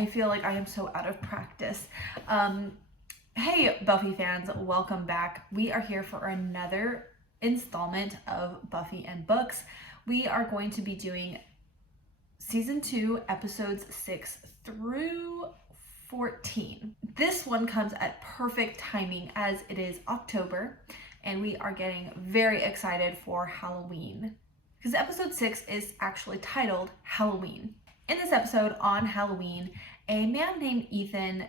I feel like I am so out of practice. Hey Buffy fans, welcome back. We are here for another installment of Buffy and Books. We are going to be doing season 2, episodes 6 through 14. This one comes at perfect timing as it is October and we are getting very excited for Halloween because episode 6 is actually titled Halloween. In this episode on Halloween, a man named Ethan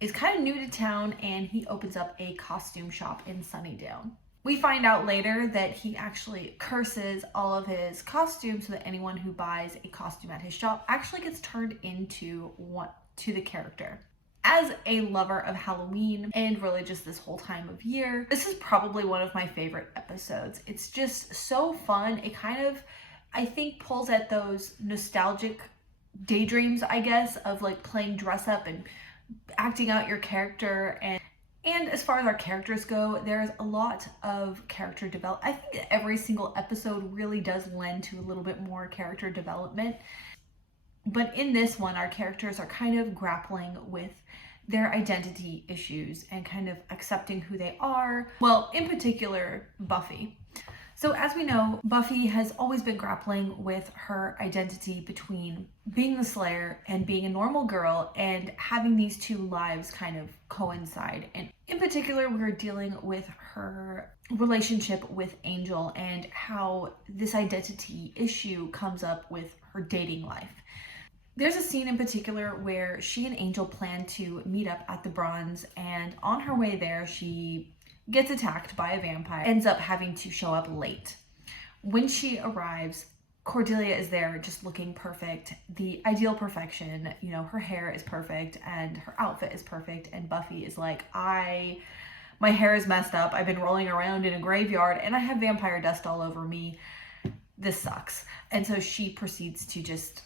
is kind of new to town and he opens up a costume shop in Sunnydale. We find out later that he actually curses all of his costumes so that anyone who buys a costume at his shop actually gets turned into the character. As a lover of Halloween and really just this whole time of year, this is probably one of my favorite episodes. It's just so fun. It kind of, I think, pulls at those nostalgic daydreams, I guess, of like playing dress up and acting out your character. And as far as our characters go, there's a lot of character development. I think that every single episode really does lend to a little bit more character development. But in this one, our characters are kind of grappling with their identity issues and kind of accepting who they are. Well, in particular, Buffy. So as we know, Buffy has always been grappling with her identity between being the Slayer and being a normal girl and having these two lives kind of coincide. And in particular, we're dealing with her relationship with Angel and how this identity issue comes up with her dating life. There's a scene in particular where she and Angel plan to meet up at the Bronze, and on her way there, she gets attacked by a vampire, ends up having to show up late. When she arrives, Cordelia is there just looking perfect, the ideal perfection. You know, her hair is perfect and her outfit is perfect, and Buffy is like, my hair is messed up, I've been rolling around in a graveyard and I have vampire dust all over me. This sucks. And so she proceeds to just,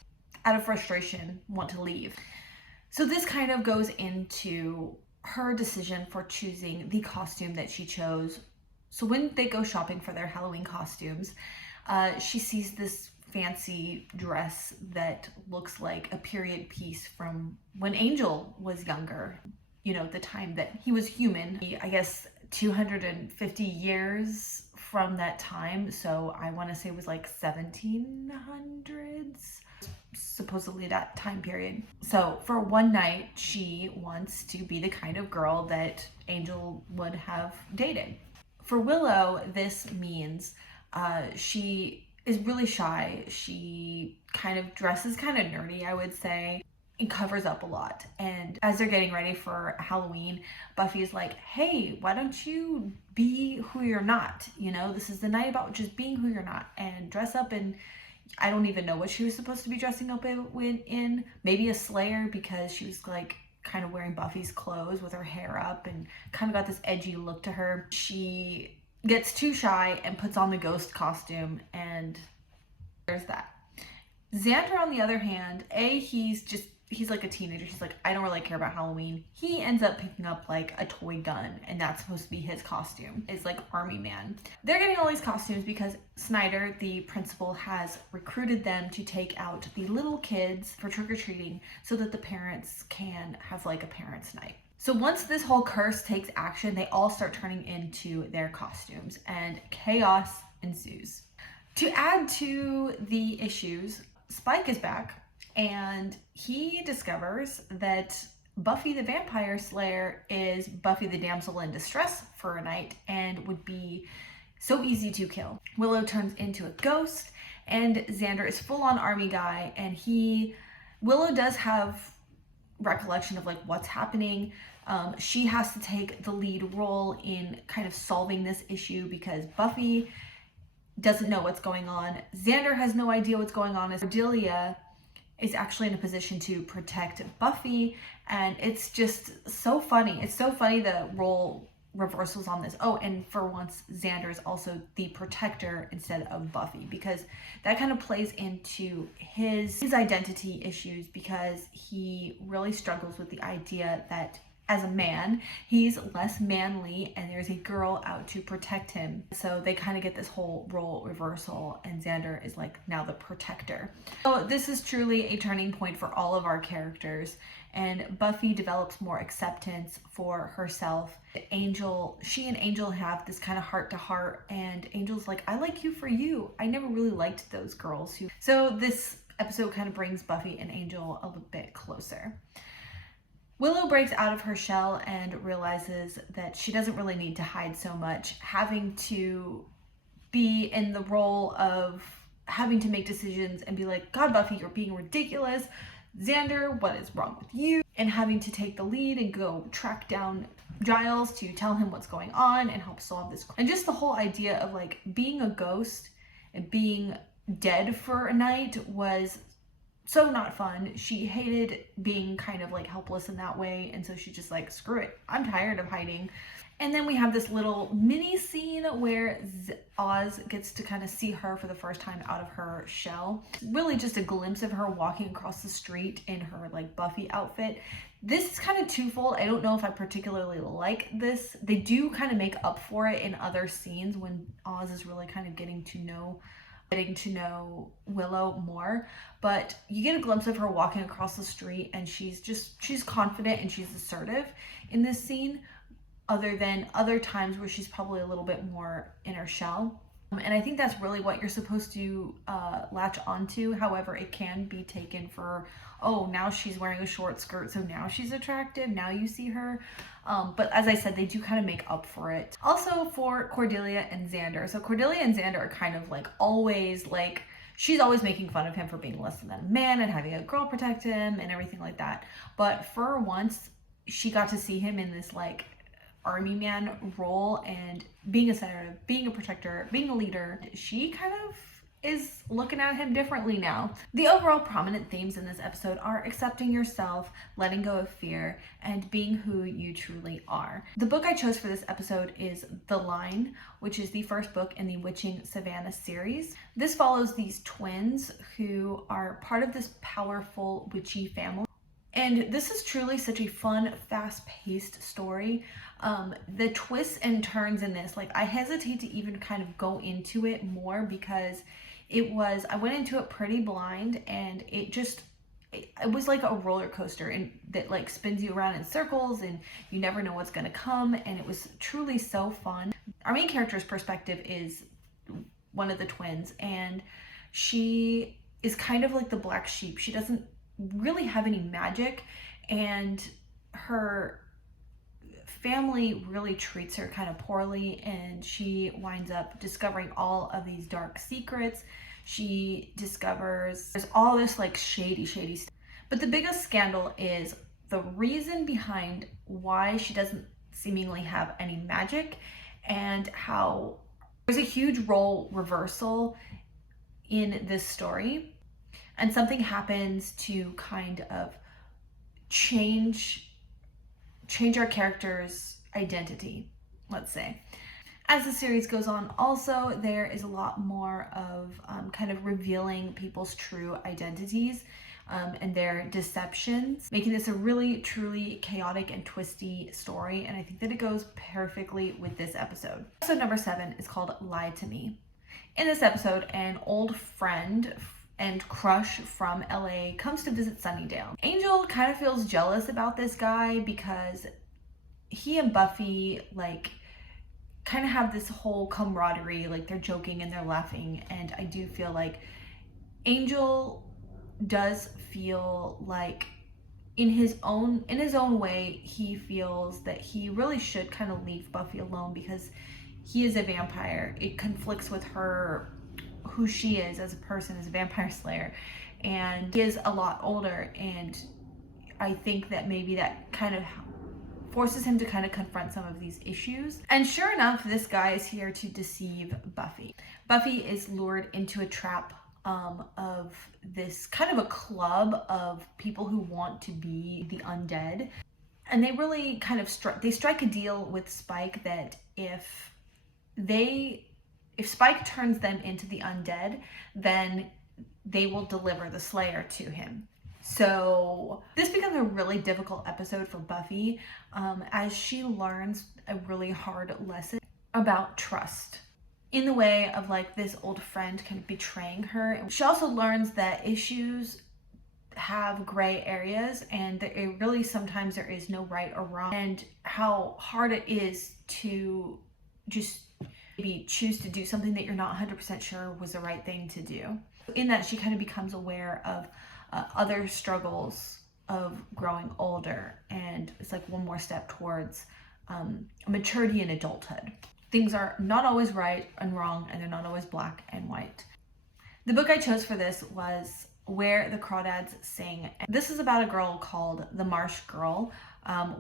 out of frustration, want to leave. So this kind of goes into her decision for choosing the costume that she chose. So when they go shopping for their Halloween costumes, she sees this fancy dress that looks like a period piece from when Angel was younger. You know, the time that he was human. I guess 250 years from that time. So I want to say it was like 1700s. Supposedly that time period. So for one night, she wants to be the kind of girl that Angel would have dated. For Willow, this means she is really shy. She kind of dresses kind of nerdy, I would say, and covers up a lot. And as they're getting ready for Halloween, Buffy is like, hey, why don't you be who you're not? You know, this is the night about just being who you're not, and dress up. And I don't even know what she was supposed to be dressing up in. Maybe a Slayer, because she was like kind of wearing Buffy's clothes with her hair up and kind of got this edgy look to her. She gets too shy and puts on the ghost costume, and there's that. Xander, on the other hand, he's like a teenager. He's like, I don't really care about Halloween. He ends up picking up like a toy gun, and that's supposed to be his costume. It's like Army Man. They're getting all these costumes because Snyder, the principal, has recruited them to take out the little kids for trick-or-treating so that the parents can have like a parents' night. So once this whole curse takes action, they all start turning into their costumes and chaos ensues. To add to the issues, Spike is back. And he discovers that Buffy the Vampire Slayer is Buffy the damsel in distress for a night and would be so easy to kill. Willow turns into a ghost and Xander is full-on army guy, and Willow does have recollection of like what's happening. She has to take the lead role in kind of solving this issue because Buffy doesn't know what's going on. Xander has no idea what's going on as Cordelia is actually in a position to protect Buffy, and it's just so funny. It's so funny the role reversals on this. Oh, and for once, Xander is also the protector instead of Buffy, because that kind of plays into his identity issues, because he really struggles with the idea that as a man, he's less manly, and there's a girl out to protect him. So they kind of get this whole role reversal, and Xander is like now the protector. So this is truly a turning point for all of our characters, and Buffy develops more acceptance for herself. She and Angel have this kind of heart to heart, and Angel's like, I like you for you. I never really liked those girls who. So this episode kind of brings Buffy and Angel a little bit closer. Willow breaks out of her shell and realizes that she doesn't really need to hide so much, having to be in the role of having to make decisions and be like, God, Buffy, you're being ridiculous. Xander, what is wrong with you? And having to take the lead and go track down Giles to tell him what's going on and help solve this. And just the whole idea of like being a ghost and being dead for a night was so not fun. She hated being kind of like helpless in that way, and so she's just like, screw it, I'm tired of hiding. And then we have this little mini scene where Oz gets to kind of see her for the first time out of her shell. Really just a glimpse of her walking across the street in her like Buffy outfit. This is kind of twofold. I don't know if I particularly like this. They do kind of make up for it in other scenes when Oz is really kind of getting to know Willow more, but you get a glimpse of her walking across the street, and she's confident and she's assertive in this scene, other than other times where she's probably a little bit more in her shell. And I think that's really what you're supposed to latch onto. However, it can be taken for, oh, now she's wearing a short skirt, so now she's attractive, now you see her. But as I said, they do kind of make up for it. Also for Cordelia and Xander. So Cordelia and Xander are kind of like always like, she's always making fun of him for being less than a man and having a girl protect him and everything like that. But for once, she got to see him in this like army man role and being assertive, being a protector, being a leader. She kind of is looking at him differently now. The overall prominent themes in this episode are accepting yourself, letting go of fear, and being who you truly are. The book I chose for this episode is The Line, which is the first book in the Witching Savannah series. This follows these twins who are part of this powerful witchy family. And this is truly such a fun, fast-paced story. The twists and turns in this, like I hesitate to even kind of go into it more because I went into it pretty blind, and it was like a roller coaster and that like spins you around in circles and you never know what's gonna come, and it was truly so fun. Our main character's perspective is one of the twins, and she is kind of like the black sheep. She doesn't really have any magic, and her family really treats her kind of poorly, and she winds up discovering all of these dark secrets. She discovers there's all this like shady stuff. But the biggest scandal is the reason behind why she doesn't seemingly have any magic, and how there's a huge role reversal in this story, and something happens to kind of change our character's identity, let's say. As the series goes on, also, there is a lot more of kind of revealing people's true identities and their deceptions, making this a really, truly chaotic and twisty story, and I think that it goes perfectly with this episode. Episode number 7 is called Lie to Me. In this episode, an old friend and crush from LA comes to visit Sunnydale. Angel kind of feels jealous about this guy because he and Buffy like kind of have this whole camaraderie, like they're joking and they're laughing, and I do feel like Angel does feel like in his own way he feels that he really should kind of leave Buffy alone because he is a vampire. It conflicts with her, who she is as a person, as a vampire slayer, and he is a lot older, and I think that maybe that kind of forces him to kind of confront some of these issues. And sure enough, this guy is here to deceive Buffy. Buffy is lured into a trap of this kind of a club of people who want to be the undead, and they really kind of strike a deal with Spike that if Spike turns them into the undead, then they will deliver the Slayer to him. So this becomes a really difficult episode for Buffy as she learns a really hard lesson about trust in the way of like this old friend kind of betraying her. She also learns that issues have gray areas and that it really sometimes there is no right or wrong, and how hard it is to just maybe choose to do something that you're not 100% sure was the right thing to do. In that, she kind of becomes aware of other struggles of growing older, and it's like one more step towards maturity and adulthood. Things are not always right and wrong, and they're not always black and white. The book I chose for this was Where the Crawdads Sing. This is about a girl called the Marsh Girl,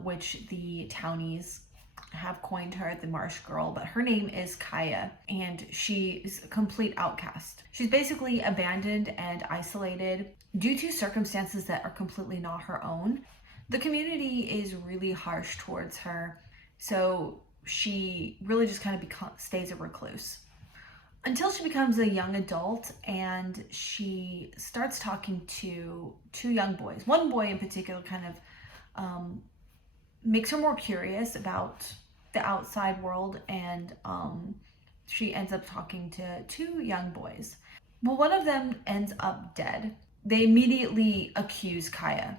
which the townies have coined her the Marsh Girl, but her name is Kaya, and she is a complete outcast. She's basically abandoned and isolated due to circumstances that are completely not her own. The community is really harsh towards her, so she really just kind of stays a recluse until she becomes a young adult, and she starts talking to two young boys. One boy in particular kind of makes her more curious about the outside world, and she ends up talking to two young boys. Well, one of them ends up dead. They immediately accuse Kaya.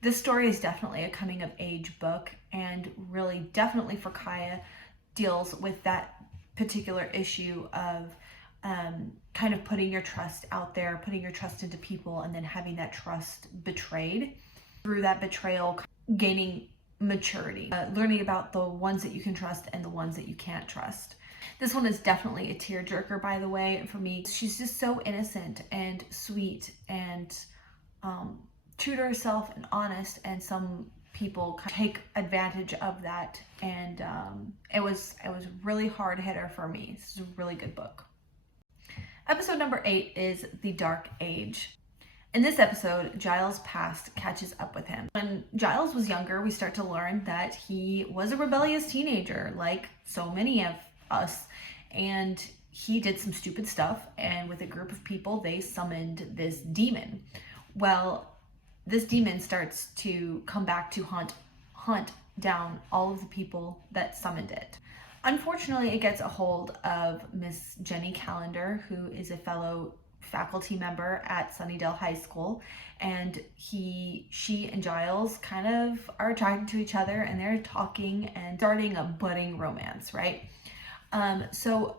This story is definitely a coming of age book, and really definitely for Kaya deals with that particular issue of kind of putting your trust out there, putting your trust into people, and then having that trust betrayed. Through that betrayal, gaining maturity, learning about the ones that you can trust and the ones that you can't trust. This one is definitely a tearjerker, by the way, for me. She's just so innocent and sweet and true to herself and honest, and some people take advantage of that, and it was really hard hitter for me. This is a really good book. Episode number 8 is The Dark Age. In this episode, Giles' past catches up with him. When Giles was younger, we start to learn that he was a rebellious teenager, like so many of us, and he did some stupid stuff, and with a group of people, they summoned this demon. Well, this demon starts to come back to hunt down all of the people that summoned it. Unfortunately, it gets a hold of Miss Jenny Calendar, who is a fellow faculty member at Sunnydale High School, and she and Giles kind of are attracted to each other, and they're talking and starting a budding romance, right? So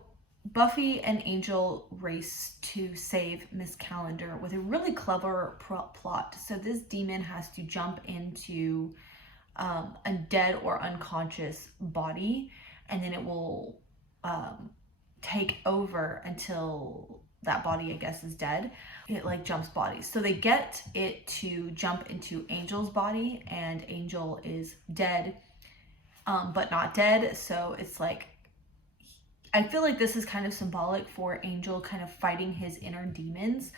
Buffy and Angel race to save Miss Calendar with a really clever plot. So this demon has to jump into a dead or unconscious body, and then it will take over until that body, I guess, is dead. It like jumps bodies. So they get it to jump into Angel's body, and Angel is dead, but not dead. So it's like, I feel like this is kind of symbolic for Angel kind of fighting his inner demons.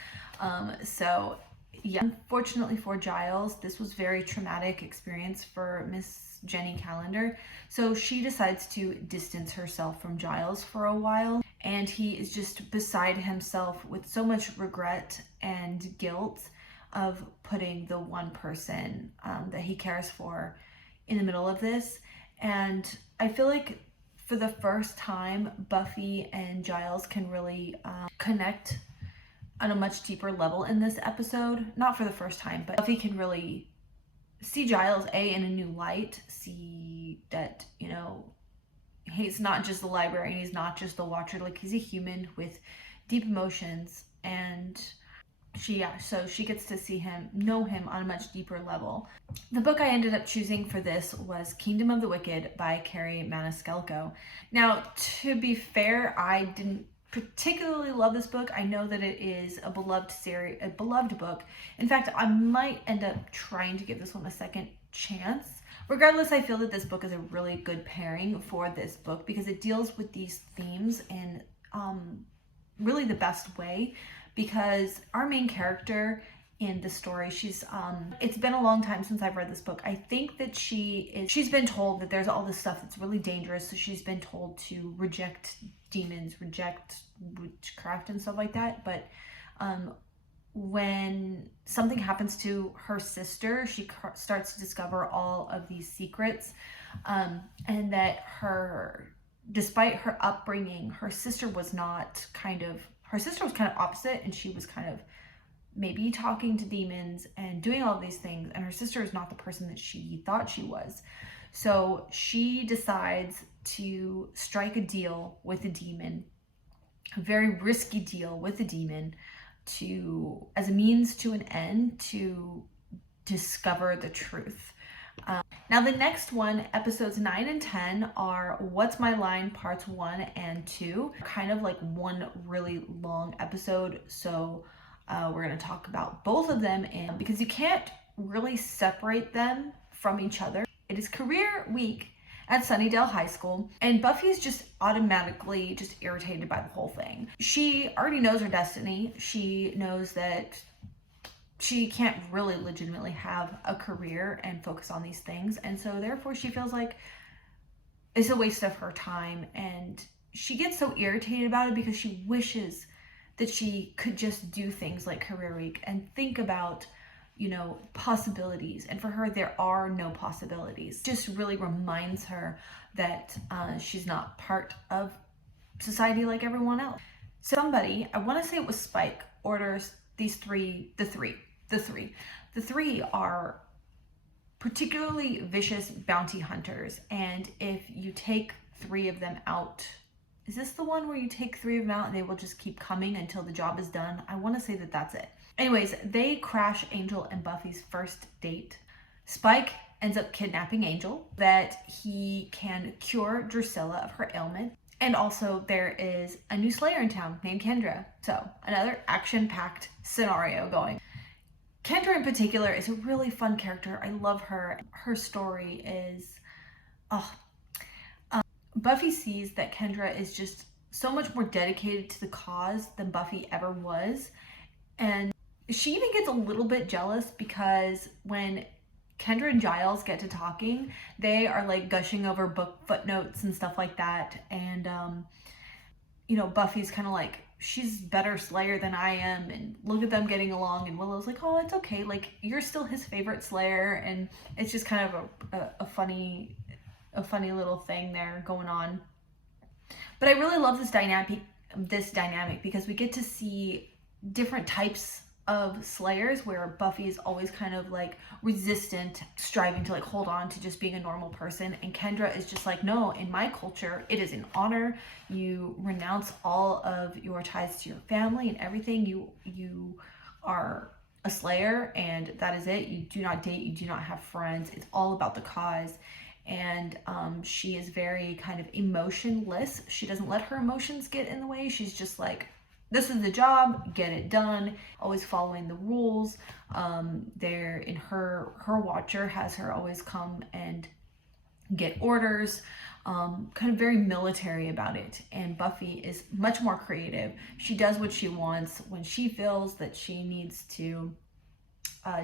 So yeah, unfortunately for Giles, this was very traumatic experience for Miss Jenny Calendar. So she decides to distance herself from Giles for a while, and he is just beside himself with so much regret and guilt of putting the one person that he cares for in the middle of this. And I feel like for the first time, Buffy and Giles can really connect on a much deeper level in this episode. Not for the first time, but Buffy can really see Giles in a new light, see that, you know, he's not just the librarian, he's not just the watcher, like he's a human with deep emotions, and so she gets to see him, know him on a much deeper level. The book I ended up choosing for this was Kingdom of the Wicked by Carrie Maniscalco. Now, to be fair, I didn't particularly love this book. I know that it is a beloved book. In fact, I might end up trying to give this one a second chance. Regardless, I feel that this book is a really good pairing for this book because it deals with these themes in really the best way, because our main character in the story, she's it's been a long time since I've read this book. I think that she's been told that there's all this stuff that's really dangerous, so she's been told to reject demons, reject witchcraft and stuff like that. But when something happens to her sister, she starts to discover all of these secrets, and that despite her upbringing, her sister was kind of opposite, and she was kind of maybe talking to demons and doing all these things, and her sister is not the person that she thought she was. So she decides to strike a deal with a demon, a very risky deal with a demon, as a means to an end, to discover the truth. Now the next one, episodes 9 and 10, are What's My Line parts 1 and 2, kind of like one really long episode. So we're going to talk about both of them, and because you can't really separate them from each other. It is career week at Sunnydale High School, and Buffy's just automatically just irritated by the whole thing. She already knows her destiny. She knows that she can't really legitimately have a career and focus on these things, and so therefore she feels like it's a waste of her time, and she gets so irritated about it because she wishes that she could just do things like career week and think about, possibilities. And for her, there are no possibilities. Just really reminds her that she's not part of society like everyone else. So somebody, I want to say it was Spike, orders the three are particularly vicious bounty hunters. And if you take 3 of them out, is this the one where you take 3 of them out and they will just keep coming until the job is done? I want to say that that's it. Anyways, they crash Angel and Buffy's first date. Spike ends up kidnapping Angel that he can cure Drusilla of her ailment. And also there is a new Slayer in town named Kendra. So another action-packed scenario going. Kendra in particular is a really fun character. I love her. Her story is... Buffy sees that Kendra is just so much more dedicated to the cause than Buffy ever was. And she even gets a little bit jealous because when Kendra and Giles get to talking, they are like gushing over book footnotes and stuff like that. And, Buffy's kind of like, she's better Slayer than I am. And look at them getting along. And Willow's like, oh, it's okay. Like, you're still his favorite Slayer. And it's just kind of a funny little thing there going on. But I really love this dynamic because we get to see different types of Slayers, where Buffy is always kind of like resistant, striving to like hold on to just being a normal person, and Kendra is just like, no, in my culture it is an honor. You renounce all of your ties to your family and everything. You are a Slayer, and that is it. You do not date, you do not have friends. It's all about the cause. And she is very kind of emotionless. She doesn't let her emotions get in the way. She's just like, this is the job, get it done, always following the rules. There in her watcher has her always come and get orders, kind of very military about it. And Buffy is much more creative. She does what she wants. When she feels that she needs to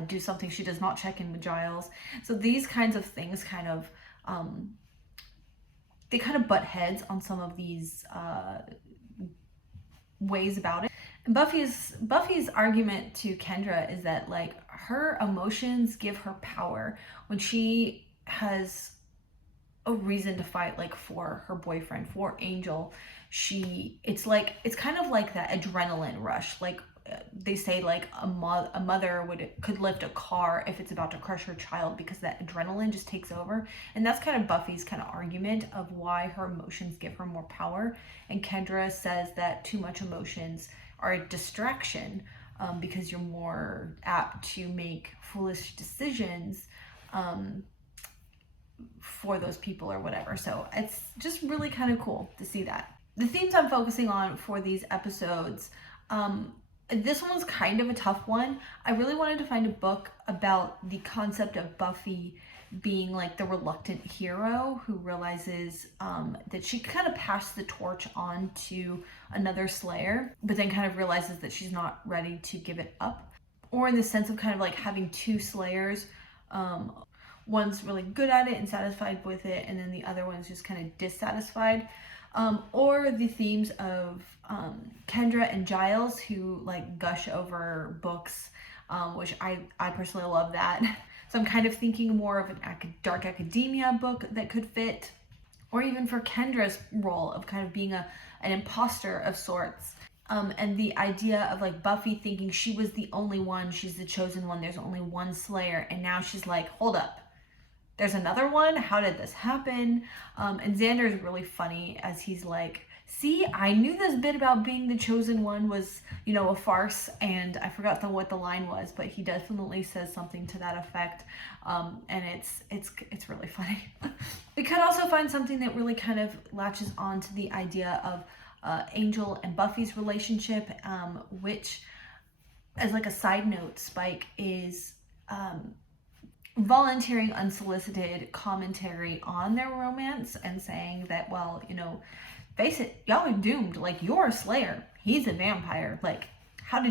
do something, she does not check in with Giles. So these kinds of things kind of, they kind of butt heads on some of these ways about it. And Buffy's argument to Kendra is that like her emotions give her power. When she has a reason to fight, like for her boyfriend, for Angel, it's kind of like that adrenaline rush. Like they say, like a mother could lift a car if it's about to crush her child, because that adrenaline just takes over. And that's kind of Buffy's kind of argument of why her emotions give her more power. And Kendra says that too much emotions are a distraction, because you're more apt to make foolish decisions for those people or whatever. So it's just really kind of cool to see that. The themes I'm focusing on for these episodes, this one was kind of a tough one. I really wanted to find a book about the concept of Buffy being like the reluctant hero who realizes that she kind of passed the torch on to another Slayer, but then kind of realizes that she's not ready to give it up. Or in the sense of kind of like having 2 Slayers. One's really good at it and satisfied with it, and then the other one's just kind of dissatisfied. or the themes of Kendra and Giles, who like gush over books, which I personally love that. So I'm kind of thinking more of an dark academia book that could fit, or even for Kendra's role of kind of being an imposter of sorts. And the idea of like Buffy thinking she was the only one, she's the chosen one, there's only one Slayer, and now she's like, hold up, there's another one? How did this happen? And Xander is really funny as he's like, see, I knew this bit about being the chosen one was, you know, a farce, and I forgot what the line was, but he definitely says something to that effect, and it's really funny. We could also find something that really kind of latches on to the idea of Angel and Buffy's relationship, which, as like a side note, Spike is volunteering unsolicited commentary on their romance and saying that, well, you know, face it, y'all are doomed. Like, you're a Slayer, he's a vampire. Like, how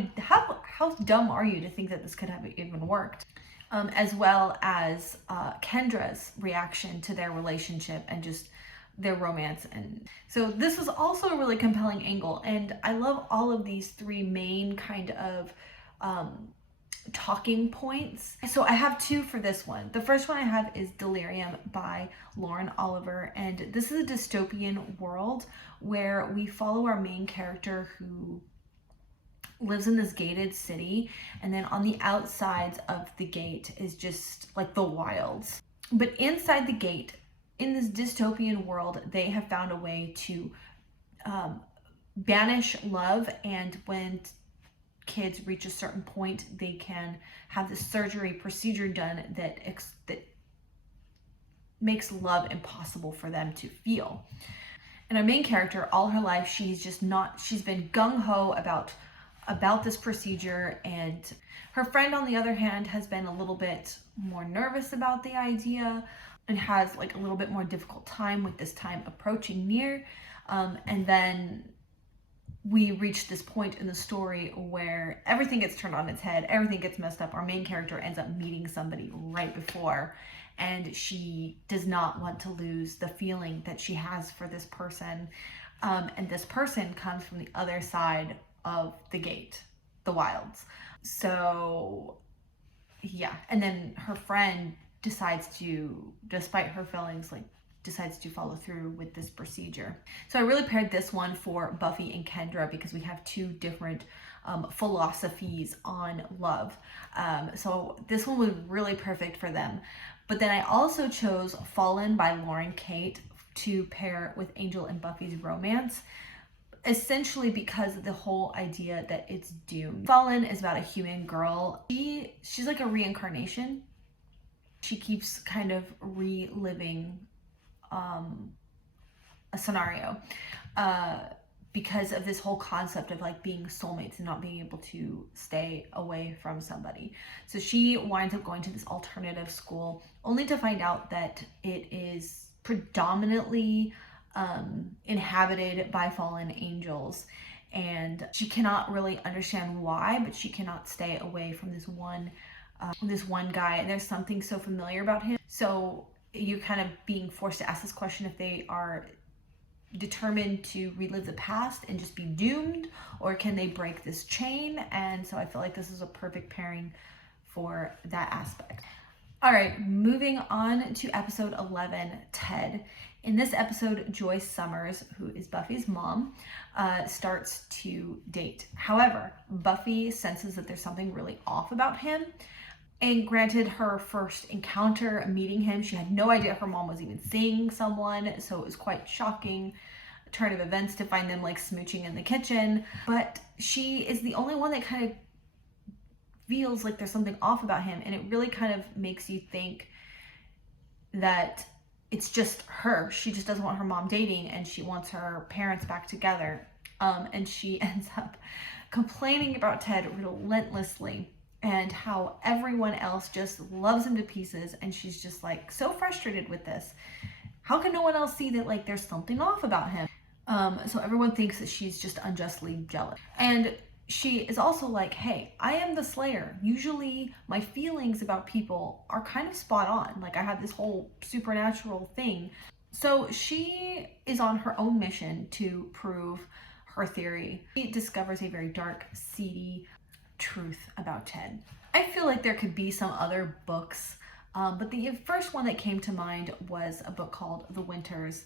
dumb are you to think that this could have even worked? As well as Kendra's reaction to their relationship and just their romance. And so this was also a really compelling angle, and I love all of these three main kind of talking points. So I have two for this one. The first one I have is Delirium by Lauren Oliver, and this is a dystopian world where we follow our main character who lives in this gated city, and then on the outsides of the gate is just like the wilds. But inside the gate, in this dystopian world, they have found a way to banish love, and when kids reach a certain point, they can have this surgery procedure done that makes love impossible for them to feel. And our main character, all her life, she's been gung-ho about this procedure, and her friend, on the other hand, has been a little bit more nervous about the idea and has like a little bit more difficult time with this time approaching near. And then we reach this point in the story where everything gets turned on its head, everything gets messed up. Our main character ends up meeting somebody right before, and she does not want to lose the feeling that she has for this person. And this person comes from the other side of the gate, the wilds. So yeah, and then her friend decides to, despite her feelings, like decides to follow through with this procedure. So I really paired this one for Buffy and Kendra because we have two different philosophies on love. So this one was really perfect for them. But then I also chose Fallen by Lauren Kate to pair with Angel and Buffy's romance, essentially because of the whole idea that it's doomed. Fallen is about a human girl. She's like a reincarnation. She keeps kind of reliving a scenario because of this whole concept of like being soulmates and not being able to stay away from somebody. So she winds up going to this alternative school only to find out that it is predominantly inhabited by fallen angels, and she cannot really understand why, but she cannot stay away from this one guy, and there's something so familiar about him. So you're kind of being forced to ask this question if they are determined to relive the past and just be doomed, or can they break this chain? And so I feel like this is a perfect pairing for that aspect. All right, moving on to episode 11, Ted. In this episode, Joyce Summers, who is Buffy's mom, starts to date. However, Buffy senses that there's something really off about him. And granted, her first encounter meeting him, she had no idea her mom was even seeing someone, so it was quite shocking turn of events to find them like smooching in the kitchen. But she is the only one that kind of feels like there's something off about him, and it really kind of makes you think that it's just her. She just doesn't want her mom dating, and she wants her parents back together. And she ends up complaining about Ted relentlessly, and how everyone else just loves him to pieces, and she's just like so frustrated with this. How can no one else see that like there's something off about him? So everyone thinks that she's just unjustly jealous. And she is also like, hey, I am the Slayer. Usually my feelings about people are kind of spot on. Like I have this whole supernatural thing. So she is on her own mission to prove her theory. She discovers a very dark, seedy truth about Ted. I feel like there could be some other books, but the first one that came to mind was a book called The Winters.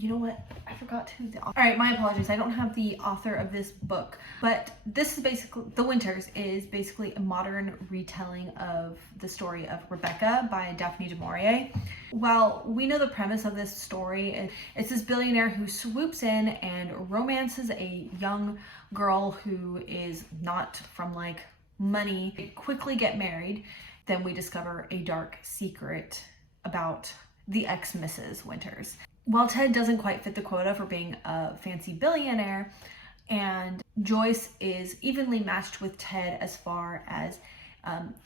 You know what? I forgot who the author. All right, my apologies. I don't have the author of this book, but this is basically, The Winters is basically a modern retelling of the story of Rebecca by Daphne du Maurier. While we know the premise of this story, it's this billionaire who swoops in and romances a young girl who is not from like money. They quickly get married. Then we discover a dark secret about the ex-Mrs. Winters. While Ted doesn't quite fit the quota for being a fancy billionaire, and Joyce is evenly matched with Ted as far as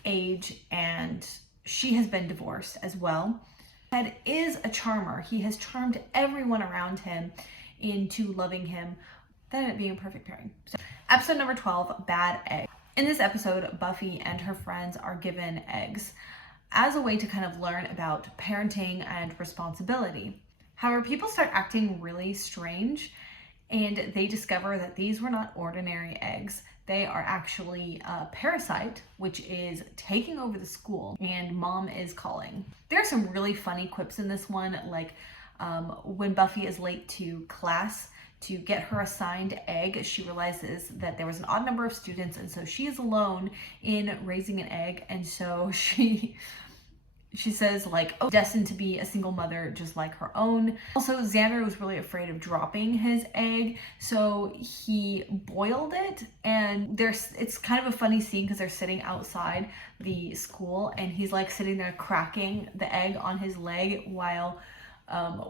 age, and she has been divorced as well. Ted is a charmer. He has charmed everyone around him into loving him. That ended up being a perfect pairing. So, episode number 12, Bad Egg. In this episode, Buffy and her friends are given eggs as a way to kind of learn about parenting and responsibility. However, people start acting really strange, and they discover that these were not ordinary eggs. They are actually a parasite, which is taking over the school, and mom is calling. There are some really funny quips in this one, like when Buffy is late to class to get her assigned egg, she realizes that there was an odd number of students, and so she is alone in raising an egg, and so she says like, oh, destined to be a single mother just like her own. Also, Xander was really afraid of dropping his egg, so he boiled it, and it's kind of a funny scene because they're sitting outside the school and he's like sitting there cracking the egg on his leg while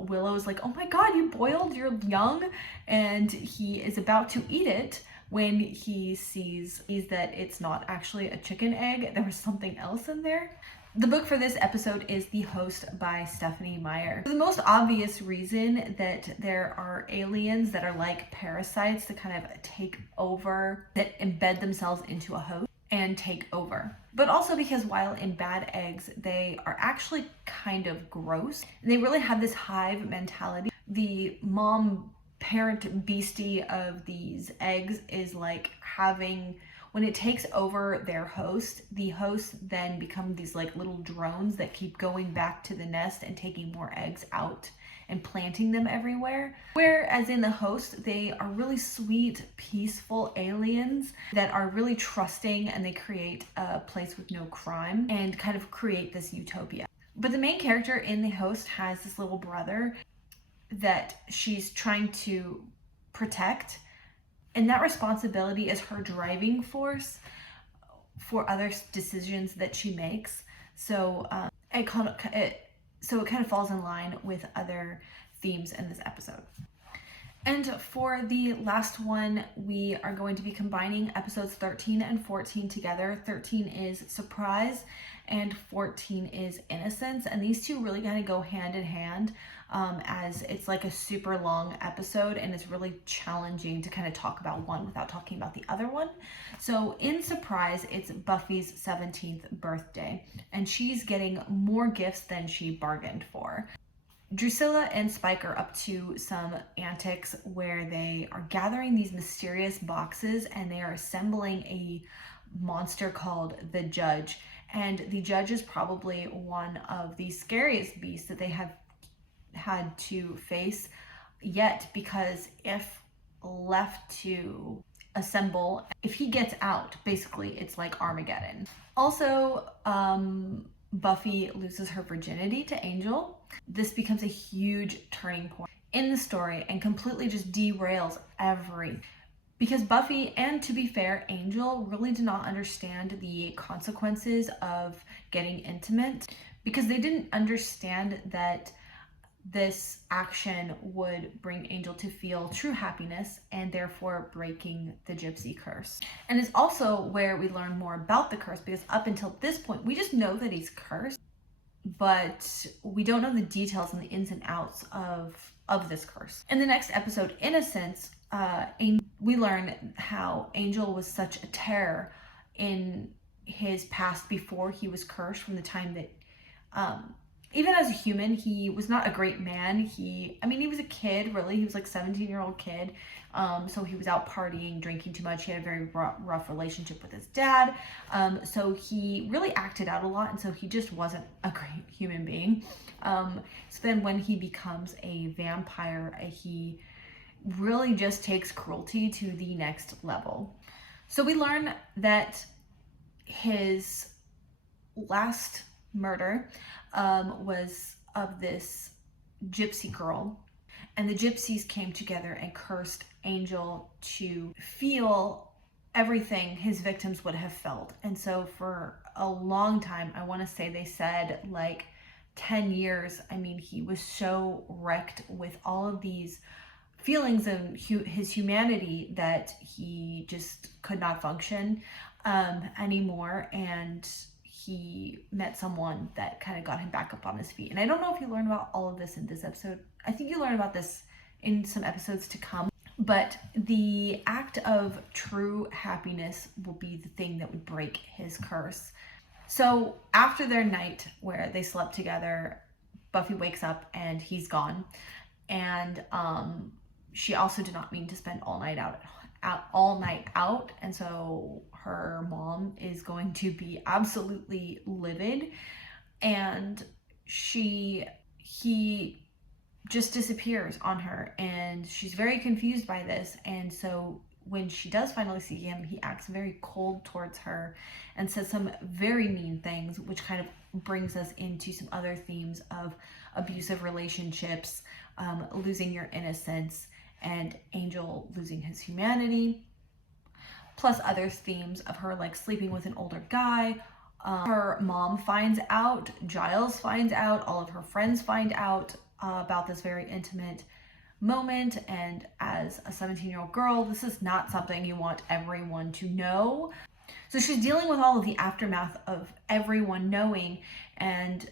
Willow is like, oh my god, you boiled your young, and he is about to eat it when he sees that it's not actually a chicken egg. There was something else in there. The book for this episode is The Host by Stephanie Meyer. The most obvious reason that there are aliens that are like parasites that kind of take over, that embed themselves into a host and take over. But also because while in bad eggs, they are actually kind of gross. They really have this hive mentality. The mom parent beastie of these eggs is like having, when it takes over their host, the hosts then become these like little drones that keep going back to the nest and taking more eggs out and planting them everywhere. Whereas in the host, they are really sweet, peaceful aliens that are really trusting, and they create a place with no crime and kind of create this utopia. But the main character in the host has this little brother that she's trying to protect, and that responsibility is her driving force for other decisions that she makes. So it kind of falls in line with other themes in this episode. And for the last one, we are going to be combining episodes 13 and 14 together. 13 is Surprise and 14 is Innocence. And these two really kind of go hand in hand, as it's like a super long episode and it's really challenging to kind of talk about one without talking about the other one. So in Surprise, it's Buffy's 17th birthday, and she's getting more gifts than she bargained for. Drusilla and Spike are up to some antics where they are gathering these mysterious boxes and they are assembling a monster called the Judge. And the Judge is probably one of the scariest beasts that they have had to face yet, because if left to assemble, if he gets out, basically it's like Armageddon. Also, Buffy loses her virginity to Angel. This becomes a huge turning point in the story and completely just derails everything. Because Buffy, and to be fair, Angel, really did not understand the consequences of getting intimate, because they didn't understand that this action would bring Angel to feel true happiness and therefore breaking the gypsy curse. And it's also where we learn more about the curse, because up until this point, we just know that he's cursed, but we don't know the details and the ins and outs of this curse. In the next episode, Innocence, we learn how Angel was such a terror in his past before he was cursed, from the time that even as a human, he was not a great man. He was a kid, really. He was like 17-year-old kid. So he was out partying, drinking too much. He had a very rough relationship with his dad. So he really acted out a lot, and so he just wasn't a great human being. So then when he becomes a vampire, he really just takes cruelty to the next level. So we learn that his last murder was of this gypsy girl, and the gypsies came together and cursed Angel to feel everything his victims would have felt. And so for a long time, I want to say they said like 10 years, he was so wrecked with all of these feelings of his humanity that he just could not function anymore. And he met someone that kind of got him back up on his feet. And I don't know if you learned about all of this in this episode. I think you learn about this in some episodes to come. But the act of true happiness will be the thing that would break his curse. So after their night where they slept together, Buffy wakes up and he's gone. And she also did not mean to spend all night out. And so her mom is going to be absolutely livid, and he just disappears on her, and she's very confused by this. And so when she does finally see him, he acts very cold towards her and says some very mean things, which kind of brings us into some other themes of abusive relationships, losing your innocence, and Angel losing his humanity, plus other themes of her like sleeping with an older guy. Her mom finds out, Giles finds out, all of her friends find out about this very intimate moment. And as a 17-year-old girl, this is not something you want everyone to know. So she's dealing with all of the aftermath of everyone knowing. And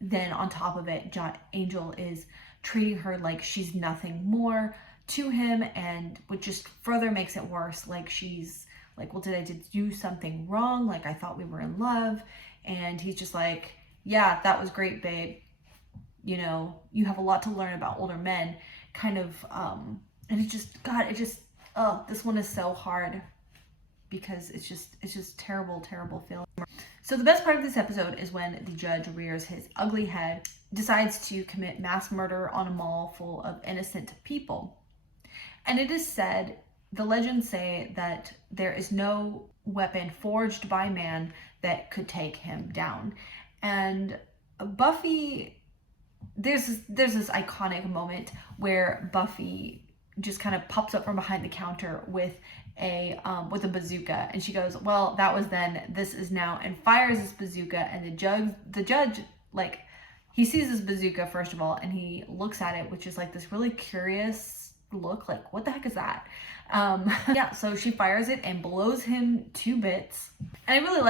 then on top of it, Angel is treating her like she's nothing more to him, and which just further makes it worse. Like she's like, well, did I do something wrong? Like I thought we were in love. And he's just like, yeah, that was great, babe. You know, you have a lot to learn about older men, kind of. And this one is so hard because it's just terrible feeling. So the best part of this episode is when the judge rears his ugly head, decides to commit mass murder on a mall full of innocent people. And it is said, the legends say, that there is no weapon forged by man that could take him down. And Buffy, there's this iconic moment where Buffy just kind of pops up from behind the counter with a bazooka, and she goes, well, that was then, this is now, and fires this bazooka. And the judge like, he sees this bazooka first of all, and he looks at it, which is like this really curious look, like what the heck is that? Yeah, so she fires it and blows him to bits. And I really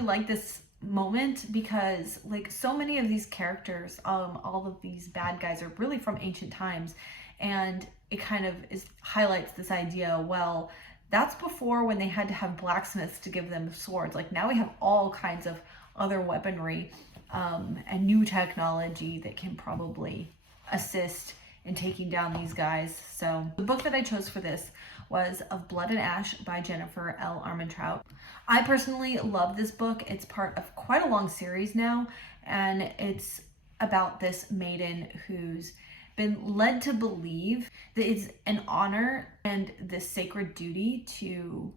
like this moment because like so many of these characters, all of these bad guys are really from ancient times, and it kind of highlights this idea, well, that's before when they had to have blacksmiths to give them swords. Like now we have all kinds of other weaponry and new technology that can probably assist in taking down these guys. So the book that I chose for this was Of Blood and Ash by Jennifer L. Armentrout. I personally love this book. It's part of quite a long series now, and it's about this maiden who's been led to believe that it's an honor and this sacred duty to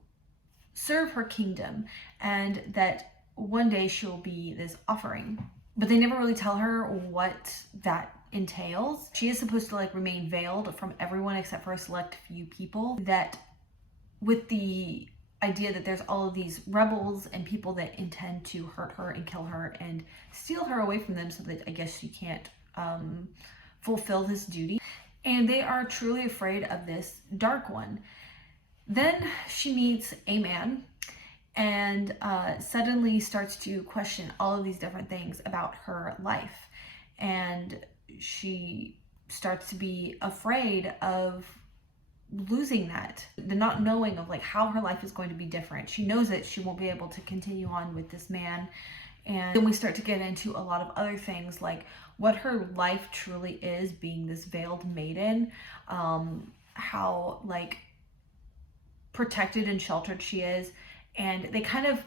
serve her kingdom, and that one day she'll be this offering. But they never really tell her what that entails. She is supposed to like remain veiled from everyone except for a select few people, that with the idea that there's all of these rebels and people that intend to hurt her and kill her and steal her away from them, so that I guess she can't fulfill this duty. And they are truly afraid of this dark one. Then she meets a man and suddenly starts to question all of these different things about her life. And she starts to be afraid of losing that, the not knowing of like how her life is going to be different. She knows that she won't be able to continue on with this man And then we start to get into a lot of other things, like what her life truly is being this veiled maiden, how like protected and sheltered she is. And they kind of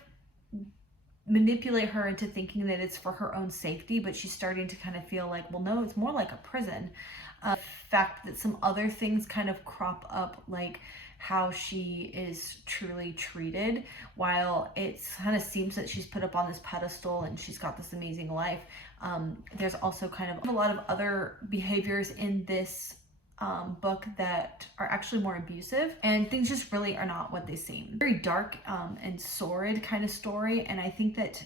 manipulate her into thinking that it's for her own safety, but she's starting to kind of feel like, well, no, it's more like a prison. The fact that some other things kind of crop up, like how she is truly treated, while it kind of seems that she's put up on this pedestal and she's got this amazing life. There's also kind of a lot of other behaviors in this book that are actually more abusive, and things just really are not what they seem. Very dark and sordid kind of story, and I think that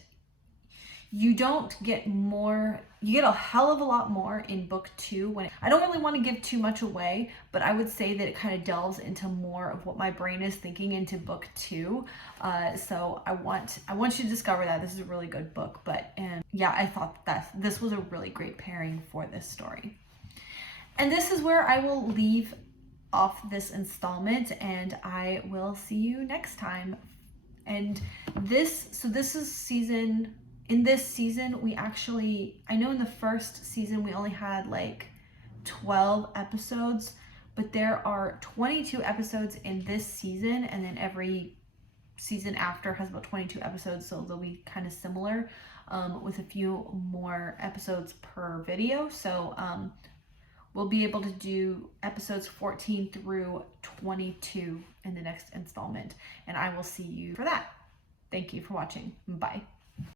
you don't get more, you get a hell of a lot more in book 2. I don't really want to give too much away, but I would say that it kind of delves into more of what my brain is thinking into book 2. So I want you to discover that. This is a really good book, but yeah, I thought that this was a really great pairing for this story. And this is where I will leave off this installment, and I will see you next time. And this is season, in this season, we actually, I know in the first season we only had like 12 episodes, but there are 22 episodes in this season, and then every season after has about 22 episodes, so they'll be kind of similar, with a few more episodes per video. So we'll be able to do episodes 14 through 22 in the next installment, and I will see you for that. Thank you for watching. Bye.